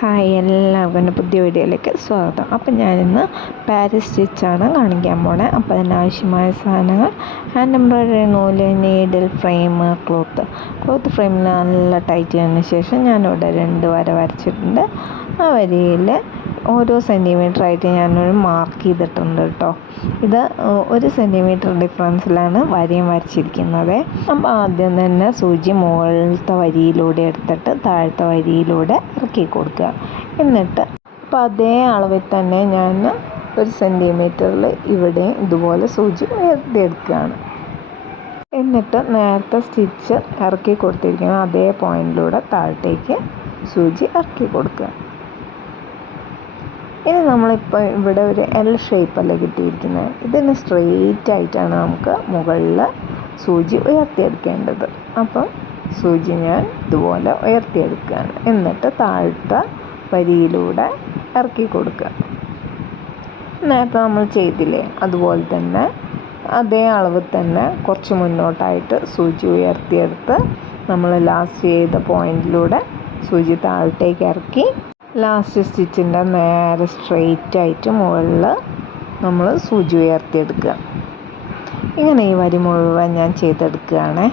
Hi, എല്ലാവർക്കും എൻ്റെ പുതിയ വീഡിയോയിലേക്ക് സ്വാഗതം. അപ്പം ഞാനിന്ന് പാരീസ് സ്റ്റിച്ചാണ് കാണിക്കാൻ പോണേ. അപ്പോൾ അതിനാവശ്യമായ സാധനങ്ങൾ: ഹാൻഡ് എംബ്രോയ്ഡറി നൂല്, നീഡിൽ, ഫ്രെയിം, ക്ലോത്ത് ഫ്രെയിമിൽ നല്ല ടൈറ്റ് ചെയ്തതിന് ശേഷം ഞാനിവിടെ 2 വര വരച്ചിട്ടുണ്ട്. ആ വരിയിൽ ഓരോ സെൻറ്റിമീറ്ററായിട്ട് ഞാനൊരു മാർക്ക് ചെയ്തിട്ടുണ്ട് കേട്ടോ. ഇത് 1 സെൻറ്റിമീറ്റർ ഡിഫറൻസിലാണ് വരയും വരച്ചിരിക്കുന്നത്. അപ്പോൾ ആദ്യം തന്നെ സൂചി മുകളിലത്തെ വരിയിലൂടെ എടുത്തിട്ട് താഴത്തെ വരിയിലൂടെ ഇറക്കി കൊടുക്കുക. എന്നിട്ട് അപ്പോൾ അതേ അളവിൽ തന്നെ ഞാൻ 1 സെൻറ്റിമീറ്ററിൽ ഇവിടെ ഇതുപോലെ സൂചി ഉയർത്തിയെടുക്കുകയാണ്. എന്നിട്ട് നേരത്തെ സ്റ്റിച്ച് ഇറക്കി കൊടുത്തിരിക്കുന്ന അതേ പോയിൻറ്റിലൂടെ താഴത്തേക്ക് സൂചി ഇറക്കി കൊടുക്കുക. ഇനി നമ്മളിപ്പോൾ ഇവിടെ ഒരു എൽ ഷേപ്പല്ലേ കിട്ടിയിരിക്കുന്നത്. ഇതിന് സ്ട്രെയിറ്റ് ആയിട്ടാണ് നമുക്ക് മുകളിൽ സൂചി ഉയർത്തിയെടുക്കേണ്ടത്. അപ്പം സൂചി ഞാൻ ഇതുപോലെ ഉയർത്തിയെടുക്കുകയാണ്. എന്നിട്ട് താഴത്തെ വരിയിലൂടെ ഇറക്കി കൊടുക്കുക. നേരത്തെ നമ്മൾ ചെയ്തില്ലേ അതുപോലെ തന്നെ അതേ അളവ് തന്നെ കുറച്ച് മുന്നോട്ടായിട്ട് സൂചി ഉയർത്തിയെടുത്ത് നമ്മൾ ലാസ്റ്റ് ചെയ്ത പോയിൻറ്റിലൂടെ സൂചി താഴത്തേക്ക് ഇറക്കി ലാസ്റ്റ് സ്റ്റിച്ചിൻ്റെ നേരെ സ്ട്രെയിറ്റ് ആയിട്ട് മുകളിൽ നമ്മൾ സൂചി ഉയർത്തിയെടുക്കുക. ഇങ്ങനെ ഈ വരി മുഴുവൻ ഞാൻ ചെയ്തെടുക്കുകയാണ്.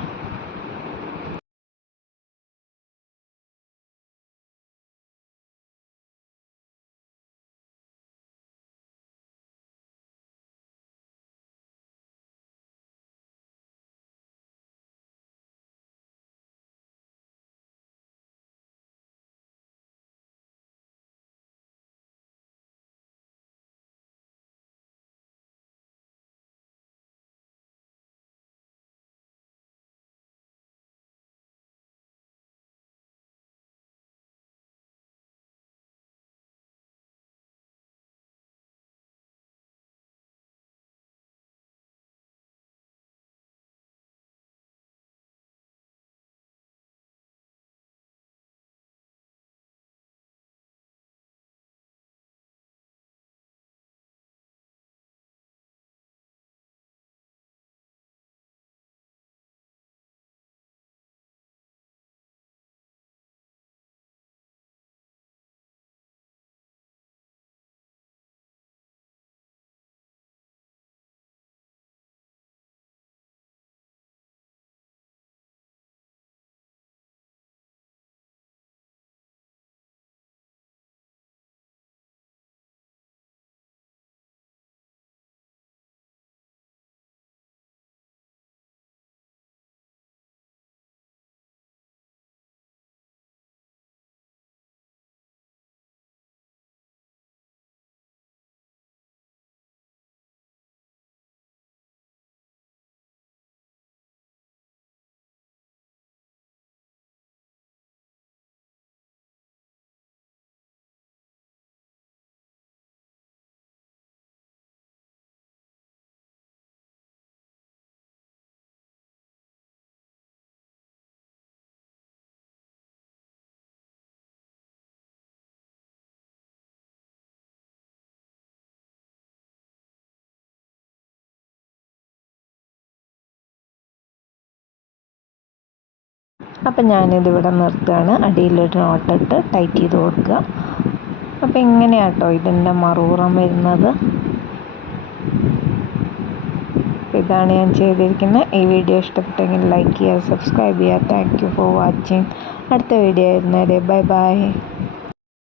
അപ്പം ഞാനിതിവിടെ നിർത്തുകയാണ്. അടിയിലൊരു നോട്ടിട്ട് ടൈറ്റ് ചെയ്ത് കൊടുക്കുക. അപ്പം ഇങ്ങനെയാണ് കേട്ടോ ഇതിൻ്റെ മറുപുറം വരുന്നത്. ഇതാണ് ഞാൻ ചെയ്തിരിക്കുന്നത്. ഈ വീഡിയോ ഇഷ്ടപ്പെട്ടെങ്കിൽ ലൈക്ക് ചെയ്യുക, സബ്സ്ക്രൈബ് ചെയ്യുക. Thank you for watching. അടുത്ത വീഡിയോ ആയിരുന്നേരെ. Bye by.